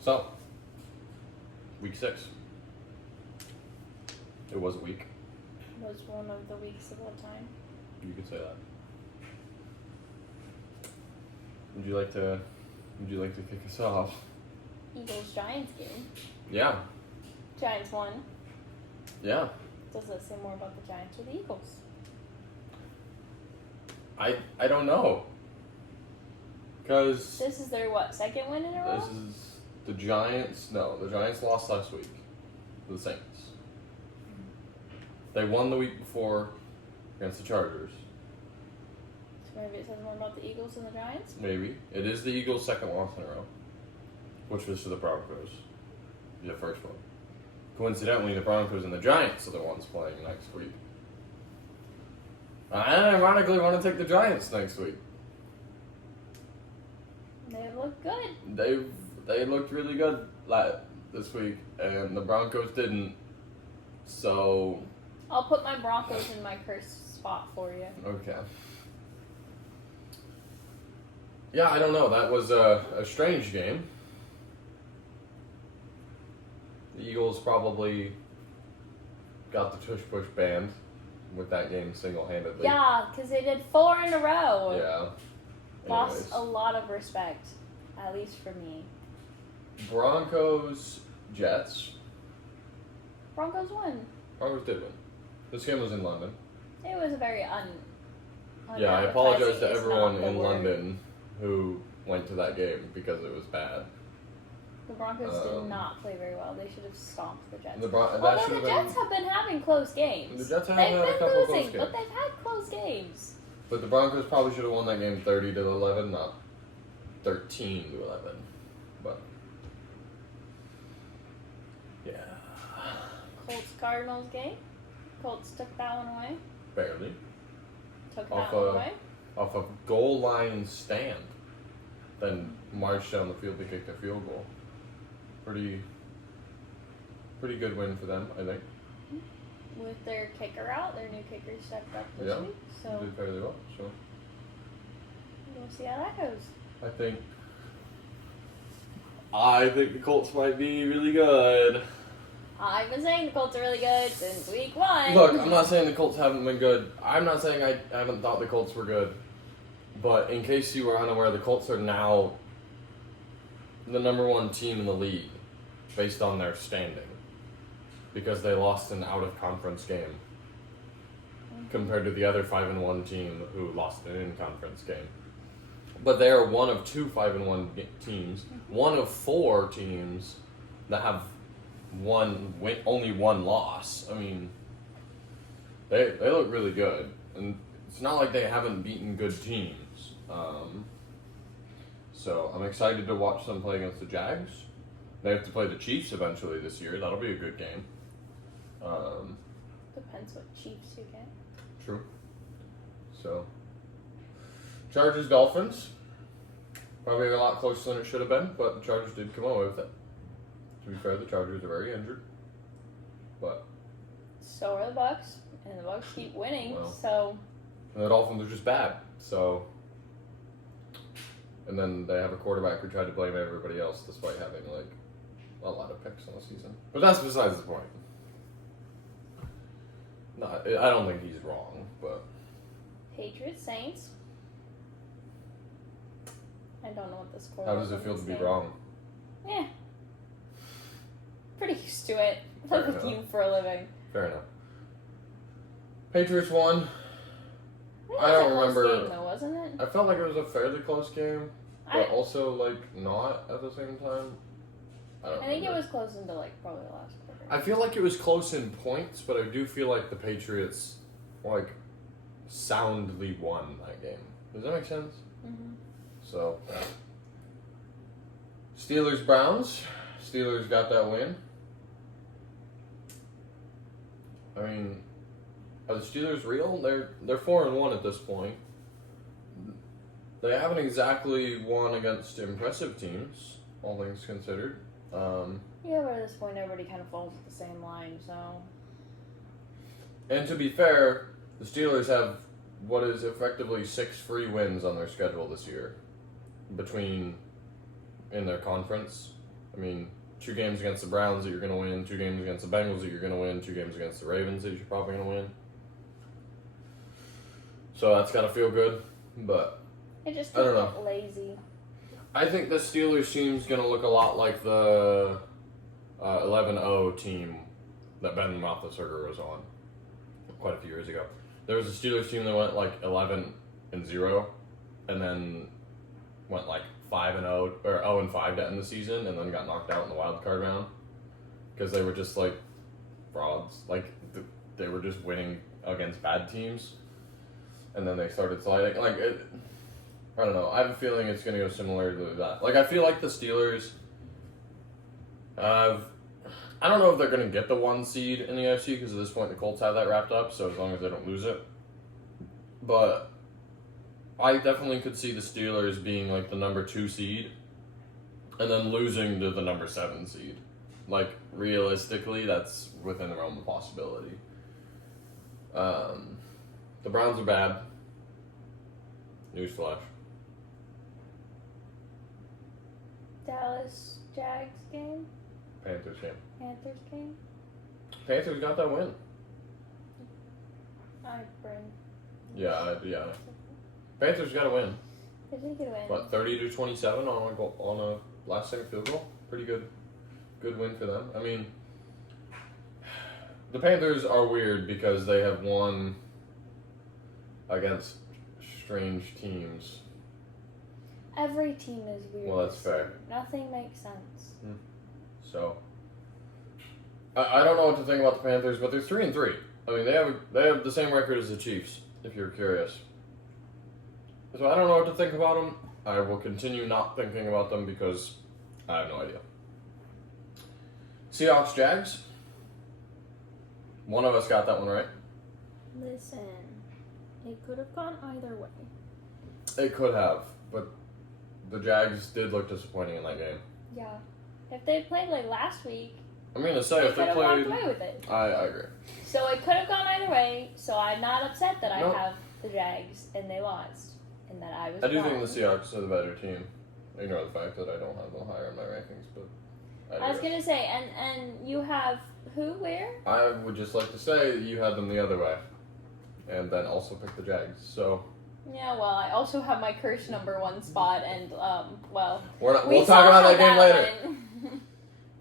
So, week 6. It was a week. Was one of the weeks of all time. You could say that. Would you like to kick us off? Eagles Giants game. Yeah. Giants won. Yeah. Does that say more about the Giants or the Eagles? I don't know. Because This is their second win in a row? this is the Giants. No, the Giants lost last week to the Saints. They won the week before against the Chargers. So maybe it says more about the Eagles than the Giants? Maybe. It is the Eagles' second loss in a row, which was to the Broncos, the first one. Coincidentally, the Broncos and the Giants are the ones playing next week. I ironically want to take the Giants next week. They look good. They looked really good this week, and the Broncos didn't. So I'll put my Broncos in my cursed spot for you. okay. Yeah, I don't know. That was a strange game. The Eagles probably got the tush-push banned with that game single-handedly. Yeah, because they did 4 in a row. Yeah. Lost Anyways. a lot of respect, at least for me. Broncos, Jets. Broncos won. Broncos did win. This game was in London. It was a very Yeah, I apologize unappetizing to is everyone not the in word. London who went to that game because it was bad. The Broncos did not play very well. They should have stomped the Jets. That The Jets have been having close games. The Jets have They've had a been couple of losing, close but games. they've had close games. But the Broncos probably should have won that game 30-11, not 13-11. But yeah, Colts Cardinals game. Colts took that one away. barely Took Off that one a- away. off a goal line stand. Then marched down the field to kick a field goal. Pretty good win for them, I think. With their kicker out, their new kicker stepped up this Yeah. week. So Did fairly well. So we'll see how that goes. I think the Colts might be really good. I've been saying the Colts are really good since week 1. Look, I'm not saying the Colts haven't been good. I'm not saying I haven't thought the Colts were good. But in case you were unaware, the Colts are now the number 1 team in the league based on their standing. Because they lost an out-of-conference game compared to the other 5-1 team who lost an in-conference game. But they are one of 2 5-1 teams, one of 4 teams that have only one loss. I mean, they look really good, and it's not like they haven't beaten good teams. So I'm excited to watch them play against the Jags. They have to play the Chiefs eventually this year. That'll be a good game. Depends what Chiefs you get. True. So, Chargers, Dolphins. Probably a lot closer than it should have been, but the Chargers did come away with it. To be fair, the Chargers are very injured. But, So are the Bucs, and the Bucs keep winning. Well. So and the Dolphins are just bad. So, and then they have a quarterback who tried to blame everybody else despite having, like, a lot of picks on the season. But that's besides the point. No, I don't think he's wrong, but Patriots, Saints. I don't know what the score how was does it on feel to this be game. wrong? Yeah. Pretty used to it. Fair Live with enough. you for a living. Fair enough. Patriots won. It I was don't a close remember- game, though, wasn't it? I felt like it was a fairly close game, but I also, like, not at the same time. I don't think it remember. was close into probably the last quarter. I feel like it was close in points, but I do feel like the Patriots, like, soundly won that game. Does that make sense? Mm-hmm. So, Steelers, Browns. Steelers got that win. I mean, are the Steelers real? They're 4-1 at this point. They haven't exactly won against impressive teams, all things considered. Yeah, but at this point, everybody kind of falls at the same line, so. And to be fair, the Steelers have what is effectively 6 free wins on their schedule this year, in their conference. I mean, 2 games against the Browns that you're going to win, 2 games against the Bengals that you're going to win, 2 games against the Ravens that you're probably going to win. So that's got to feel good, but It just I don't feels know. lazy. I think the Steelers team's going to look a lot like the 11-0 team that Ben Roethlisberger was on quite a few years ago. There was a Steelers team that went like 11-0, and then went like 5-0 or 0-5 to end the season, and then got knocked out in the wild card round because they were just like frauds. Like they were just winning against bad teams, and then they started sliding. Like I don't know. I have a feeling it's going to go similar to that. Like I feel like the Steelers I don't know if they're going to get the 1 seed in the AFC because at this point the Colts have that wrapped up, so as long as they don't lose it. But I definitely could see the Steelers being like the number 2 seed and then losing to the number 7 seed. Like, realistically, that's within the realm of possibility. The Browns are bad. Newsflash. Dallas Jags game? Panthers game. Panthers game? Panthers got that win. I bring. Yeah. Panthers got a win. They did get a win. What, 30-27 on a last-second field goal? Pretty good win for them. I mean, the Panthers are weird because they have won against strange teams. Every team is weird. Well, that's this fair. year. Nothing makes sense. So, I don't know what to think about the Panthers, but they're 3-3. I mean, they have the same record as the Chiefs, if you're curious. So I don't know what to think about them. I will continue not thinking about them because I have no idea. Seahawks, Jags. One of us got that one right. Listen, it could have gone either way. It could have, but the Jags did look disappointing in that game. Yeah. If they played like last week, I'm going to say if they they could have played... walked away with it. I agree. So it could have gone either way, so I'm not upset that I Nope. have the Jags and they lost. And that I was I do wrong. think the Seahawks are the better team. Ignore the fact that I don't have them higher in my rankings, but I was going to say, and you have who, where? I would just like to say that you had them the other way, and then also pick the Jags. So Yeah, well, I also have my curse number 1 spot, and well, we'll talk about that game later.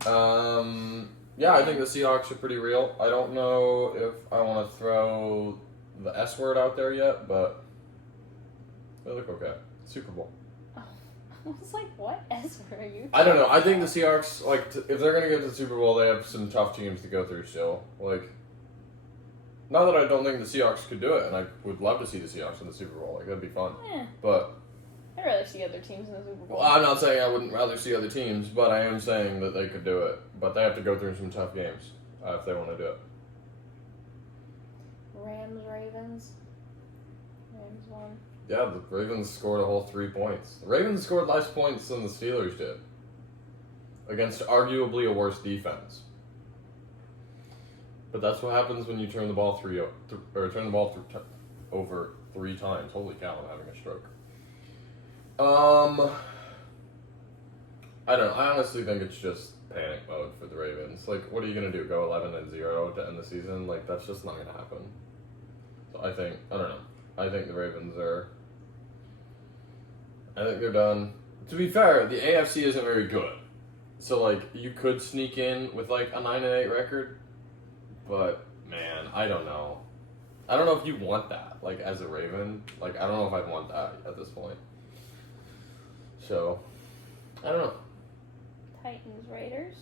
Went. Yeah, I think the Seahawks are pretty real. I don't know if I want to throw the S word out there yet, but they look okay. Super Bowl. I was like, what S word are you? I don't know. I think the Seahawks, like, if they're going to get to the Super Bowl, they have some tough teams to go through still. Like, not that I don't think the Seahawks could do it, and I would love to see the Seahawks in the Super Bowl. Like, that'd be fun. Yeah. But I'd rather see other teams in the Super Bowl. well, I'm not saying I wouldn't rather see other teams, but I am saying that they could do it. But they have to go through some tough games if they want to do it. Rams, Ravens. Rams won. Yeah, the Ravens scored a whole 3 points. The Ravens scored less points than the Steelers did against arguably a worse defense. But that's what happens when you turn the ball over 3 times. Holy cow! I'm having a stroke. I don't know. I honestly think it's just panic mode for the Ravens. Like, what are you gonna do? Go 11-0 to end the season? Like, that's just not gonna happen. So I don't know. I think the Ravens are. I think they're done. To be fair, the AFC isn't very good. So, like, you could sneak in with, like, a 9-8 record. But, man, I don't know. I don't know if you want that, like, as a Raven. Like, I don't know if I'd want that at this point. So, I don't know. Titans, Raiders.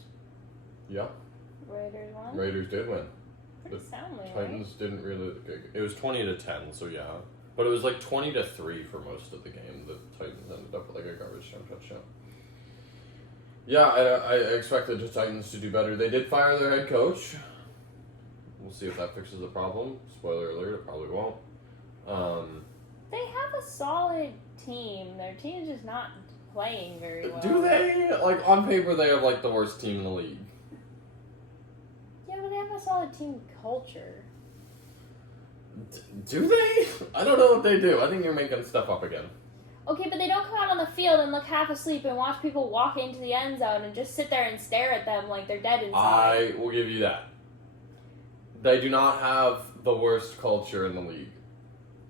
Yeah. Raiders won. Raiders did win. Pretty soundly, Titans didn't really... It was 20-10, so yeah. But it was like 20-3 for most of the game. The Titans ended up with like a garbage time touchdown. Yeah, I expected the Titans to do better. They did fire their head coach. We'll see if that fixes the problem. Spoiler alert, it probably won't. They have a solid team. Their team is just not playing very well. Do they? Like, on paper, they have like the worst team in the league. Yeah, but they have a solid team culture. Do they? I don't know what they do. I think you're making stuff up again. Okay, but they don't come out on the field and look half asleep and watch people walk into the end zone and just sit there and stare at them like they're dead inside. I will give you that. They do not have the worst culture in the league.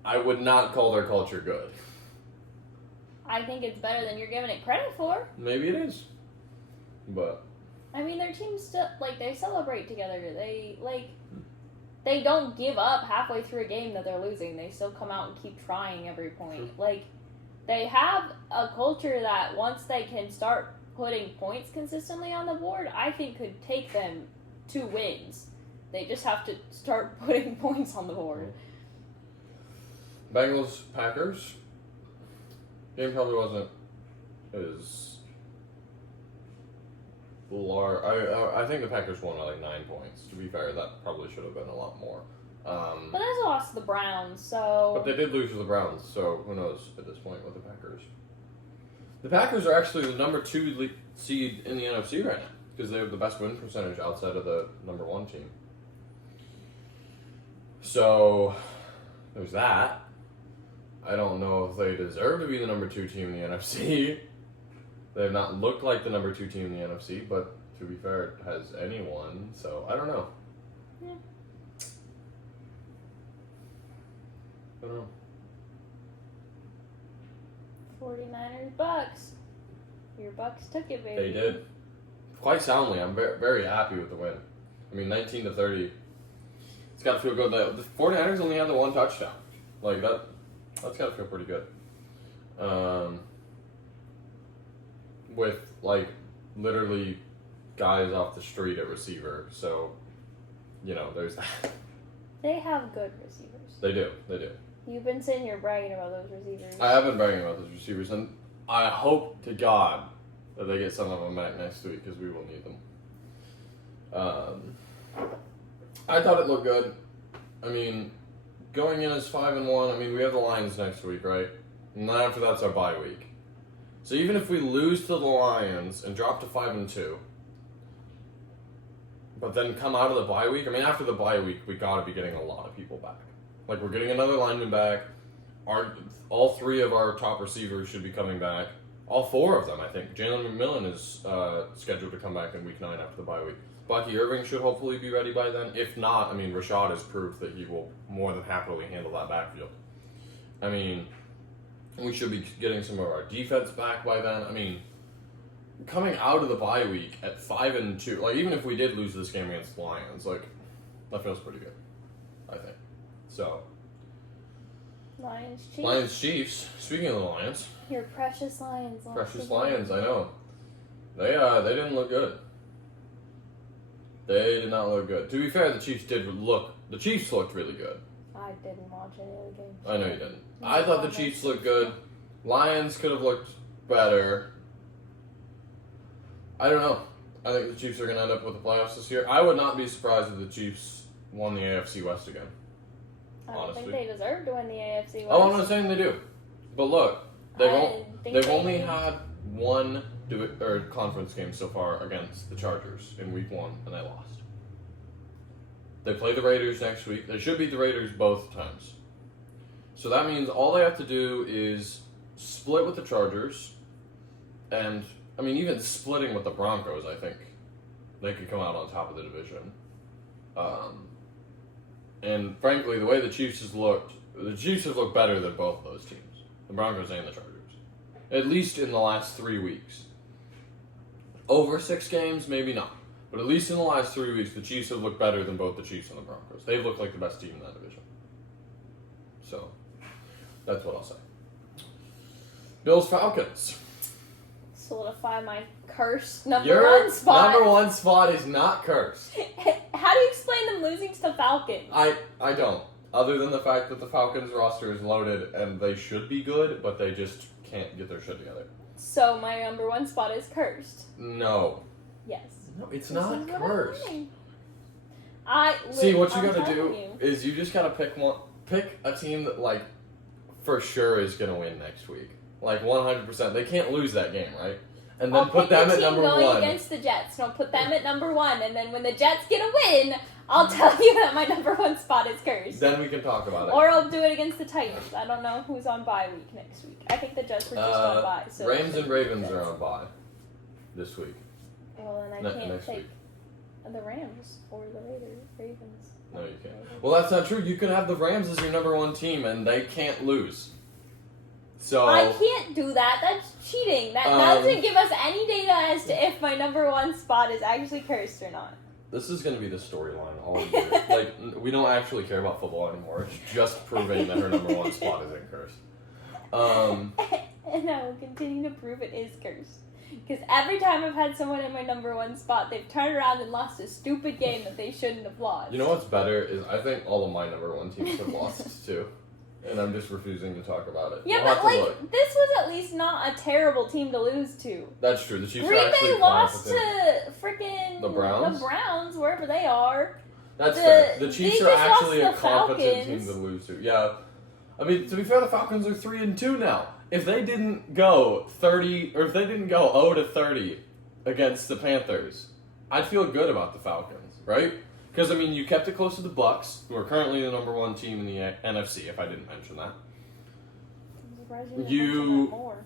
I would not call their culture good. I think it's better than you're giving it credit for. Maybe it is. But I mean, their team still, they celebrate together. They don't give up halfway through a game that they're losing. They still come out and keep trying every point. They have a culture that once they can start putting points consistently on the board, I think could take them to wins. They just have to start putting points on the board. Bengals, Packers. Game probably wasn't as large. I think the Packers won by 9 points. To be fair, that probably should have been a lot more. But there's a loss to the Browns, so... But they did lose to the Browns, so who knows at this point with the Packers. The Packers are actually the number 2 seed in the NFC right now, because they have the best win percentage outside of the number 1 team. So, there's that. I don't know if they deserve to be the number 2 team in the NFC. They have not looked like the number 2 team in the NFC, but to be fair, has anyone, so I don't know. Yeah. I don't know. 49ers, Bucs. Your Bucs took it, baby. They did. Quite soundly. I'm very, very happy with the win. I mean, 19-30. It's got to feel good. The 49ers only had the 1 touchdown. That's got to feel pretty good. With, literally guys off the street at receiver. So, there's that. They have good receivers. They do. You've been sitting here bragging about those receivers. I have been bragging about those receivers, and I hope to God that they get some of them back next week, because we will need them. I thought it looked good. I mean, going in as 5-1, I mean, we have the Lions next week, right? And then after that's our bye week. So even if we lose to the Lions and drop to 5-2, but then come out of the bye week, I mean, after the bye week, we got to be getting a lot of people back. We're getting another lineman back. All 3 of our top receivers should be coming back. All 4 of them, I think. Jalen McMillan is scheduled to come back in week 9 after the bye week. Bucky Irving should hopefully be ready by then. If not, I mean, Rashad has proved that he will more than happily handle that backfield. I mean, we should be getting some of our defense back by then. I mean, coming out of the bye week at 5-2, even if we did lose this game against the Lions, that feels pretty good, I think. So, Lions, Chiefs. Lions, Chiefs. Speaking of the Lions. Your precious Lions. Precious Lions, I know. They didn't look good. They did not look good. To be fair, the Chiefs looked really good. I didn't watch any of the games. I know you didn't. I thought the Chiefs looked good. Lions could have looked better. I don't know. I think the Chiefs are going to end up with the playoffs this year. I would not be surprised if the Chiefs won the AFC West again. I don't think they deserve to win the AFC West. Oh, I'm not saying they do. But look, they've only had 1 conference game so far against the Chargers in week 1, and they lost. They play the Raiders next week. They should beat the Raiders both times. So that means all they have to do is split with the Chargers, and, I mean, even splitting with the Broncos, I think they could come out on top of the division. And frankly, the way the Chiefs have looked better than both of those teams. The Broncos and the Chargers. At least in the last 3 weeks. Over 6 games, maybe not. But at least in the last 3 weeks, the Chiefs have looked better than both the Chiefs and the Broncos. They've looked like the best team in that division. So, that's what I'll say. Bills Falcons. Solidify my cursed number 1 spot. Number 1 spot is not cursed. How do you explain them losing to the Falcons? I don't. Other than the fact that the Falcons roster is loaded and they should be good, but they just can't get their shit together. So my number 1 spot is cursed. No. Yes. No, it's not cursed. See, what you gotta do is you just gotta pick a team that, for sure is gonna win next week. 100%. They can't lose that game, right? And then put them at number 1. Going against the Jets. No, put them at number 1, and then when the Jets get a win, I'll tell you that my number 1 spot is cursed. Then we can talk about it. Or I'll do it against the Titans. I don't know who's on bye week next week. I think the Jets were just on bye. So Rams and Ravens are on bye this week. Well, then I can't next take week. the Rams or the Ravens. No, you can't. Well, that's not true. You could have the Rams as your number 1 team, and they can't lose. So I can't do that. That's cheating. That doesn't give us any data as to if my number 1 spot is actually cursed or not. This is going to be the storyline all year. Like, we don't actually care about football anymore. It's just proving that her number 1 spot isn't cursed. And I will continue to prove it is cursed. Because every time I've had someone in my number 1 spot, they've turned around and lost a stupid game that they shouldn't have lost. You know what's better is I think all of my number 1 teams have lost too. And I'm just refusing to talk about it. Yeah, we'll but like, this was at least not a terrible team to lose to. That's true. The Chiefs Green are actually Bay lost to freaking the Browns? The Browns, wherever they are. That's fair. The Chiefs are actually a the competent Falcons. team to lose to. Yeah. I mean, to be fair, the Falcons are 3-2 now. If they didn't go 0-30 against the Panthers, I'd feel good about the Falcons, right? Because, I mean, you kept it close to the Bucs, who are currently the number 1 team in the NFC, if I didn't mention that. I'm surprised you didn't You mention that more.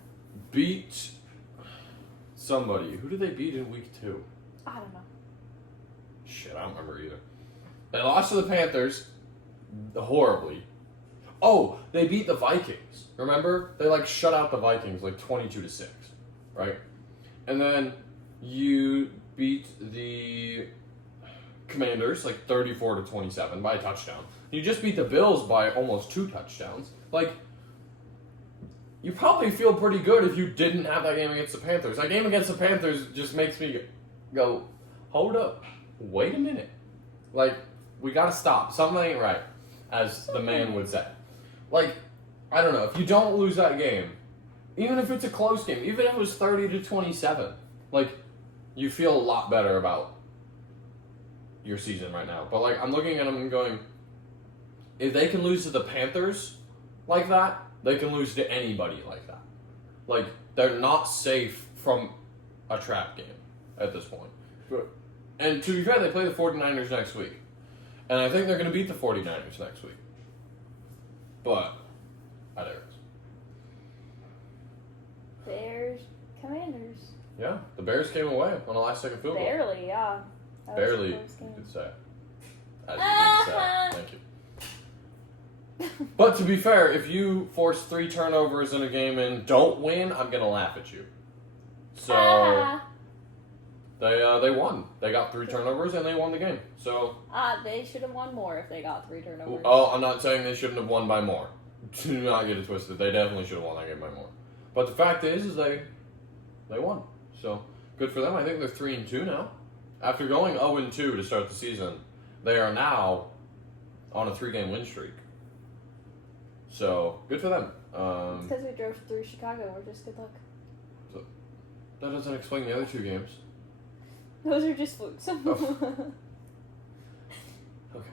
beat somebody. Who did they beat in week 2? I don't know. Shit, I don't remember either. They lost to the Panthers horribly. Oh, they beat the Vikings. Remember? They like shut out the Vikings like 22-6, right? And then you beat the Commanders like 34-27 by a touchdown. You just beat the Bills by almost 2 touchdowns. Like, you probably feel pretty good if you didn't have that game against the Panthers. That game against the Panthers just makes me go, hold up, wait a minute. Like, we gotta stop. Something ain't right, as the man would say. Like, I don't know, if you don't lose that game, even if it's a close game, even if it was 30-27, like, you feel a lot better about your season right now. But, like, I'm looking at them and going, if they can lose to the Panthers like that, they can lose to anybody like that. Like, they're not safe from a trap game at this point. And to be fair, they play the 49ers next week. And I think they're going to beat the 49ers next week. But, I don't know. Bears, Commanders. Yeah, the Bears came away on a last-second field goal. Barely, yeah. That was Barely, a close game. you could say. As you did say. Thank you. But to be fair, if you force 3 turnovers in a game and don't win, I'm going to laugh at you. So, they won. They got 3 turnovers and they won the game. So, they should have won more if they got 3 turnovers. oh, I'm not saying they shouldn't have won by more. Do not get it twisted. They definitely should have won that game by more. But the fact is they won. So, good for them. I think they're 3-2 now. After going 0-2 to start the season, they are now on a 3-game win streak. So, good for them. It's because we drove through Chicago. We're just good luck. So, that doesn't explain the other 2 games. Those are just flukes. Oh. Okay.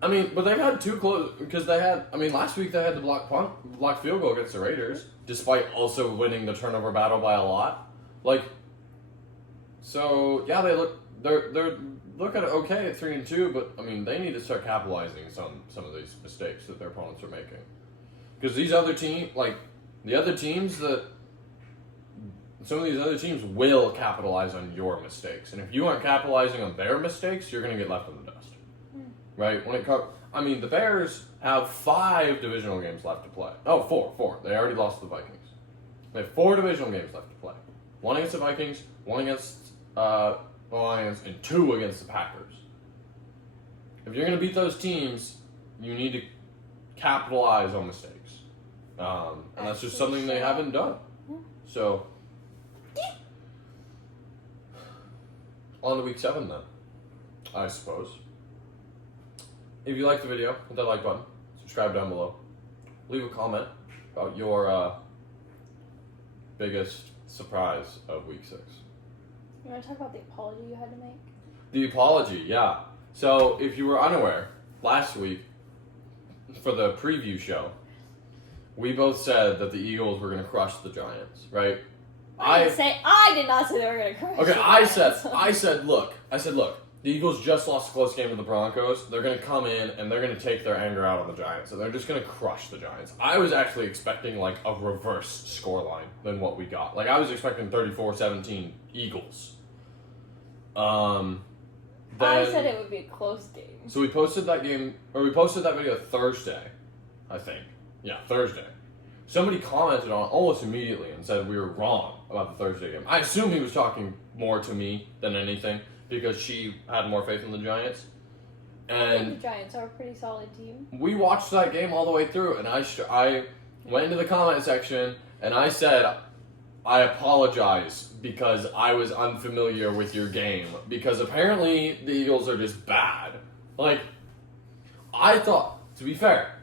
I mean, but they've had 2 close, because they had, I mean, last week they had the block field goal against the Raiders, despite also winning the turnover battle by a lot. Like, so, yeah, they're looking okay at 3-2, but, I mean, they need to start capitalizing some of these mistakes that their opponents are making. Because these other teams, like, the other teams that, some of these other teams will capitalize on your mistakes. And if you aren't capitalizing on their mistakes, you're going to get left in the dust. Right? When it comes, I mean, the Bears have 5 divisional games left to play. Oh, 4. They already lost to the Vikings. They have 4 divisional games left to play. 1 against the Vikings, 1 against the Lions, and 2 against the Packers. If you're going to beat those teams, you need to capitalize on mistakes. And that's just something they haven't done. So, on to week 7 then, I suppose. If you liked the video, hit that like button, subscribe down below, leave a comment about your biggest surprise of week 6. You want to talk about the apology you had to make? The apology, yeah. So, if you were unaware, last week, for the preview show, we both said that the Eagles were going to crush the Giants, right? I did not say they were going to crush Okay, the I Giants. said, look, The Eagles just lost a close game to the Broncos. They're going to come in and they're going to take their anger out on the Giants. And they're just going to crush the Giants. I was actually expecting like a reverse scoreline than what we got. Like I was expecting 34-17 Eagles. I said it would be a close game. So we posted that video Thursday, I think. Yeah, Thursday. Somebody commented on it almost immediately and said we were wrong about the Thursday game. I assume he was talking more to me than anything because she had more faith in the Giants. I And think the Giants are a pretty solid team. we watched that game all the way through, and I went into the comment section and I said, I apologize because I was unfamiliar with your game because apparently the Eagles are just bad. Like, I thought, to be fair,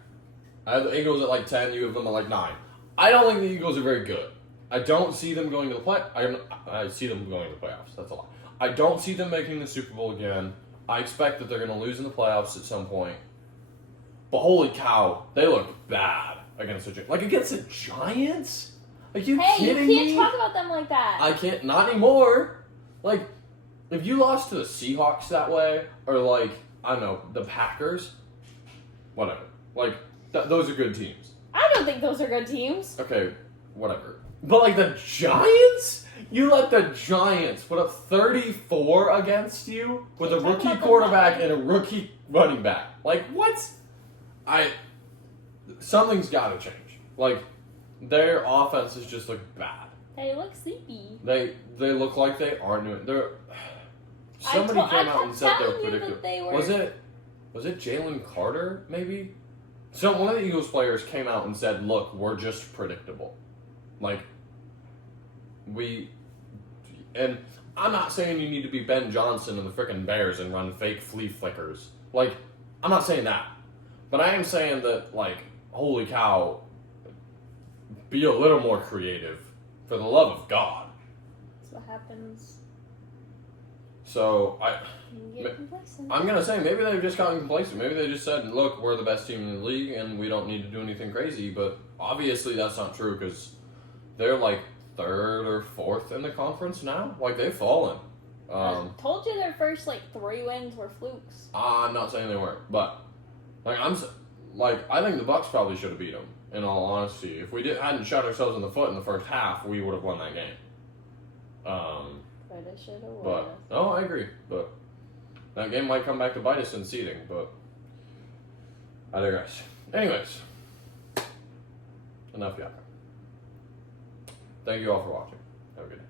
I have the Eagles at like 10, you have them at like 9. I don't think the Eagles are very good. I don't see them going to the I see them going to the playoffs, that's a lie. I don't see them making the Super Bowl again. I expect that they're going to lose in the playoffs at some point. But holy cow, they look bad against the Giants? Are you kidding me? You can't talk about them like that. I can't, not anymore. Like, if you lost to the Seahawks that way, or like, I don't know, the Packers, whatever. Like, those are good teams. I don't think those are good teams. Okay, whatever. But like the Giants? You let the Giants put up 34 against you with a rookie quarterback and a rookie running back. Like, what? Something's got to change. Like, their offenses just look bad. They look sleepy. They look like they aren't doing. Somebody came out and said they're predictable. Was it Jalen Carter? Maybe. So one of the Eagles players came out and said, "Look, we're just predictable. Like and I'm not saying you need to be Ben Johnson and the frickin' Bears and run fake flea flickers. Like, I'm not saying that, but I am saying that like, holy cow." Be a little more creative, for the love of God. That's what happens. So, You get complacent. I'm going to say, maybe they've just gotten complacent. Maybe they just said, look, we're the best team in the league, and we don't need to do anything crazy. But obviously that's not true, because they're like 3rd or 4th in the conference now. Like, they've fallen. I told you their first, 3 wins were flukes. I'm not saying they weren't, but, I think the Bucs probably should have beat them. In all honesty, if we hadn't shot ourselves in the foot in the first half, we would have won that game. Coulda, shoulda, woulda. But no, I agree. But that game might come back to bite us in seeding. But I digress. Anyways, enough yapping. Thank you all for watching. Have a good day.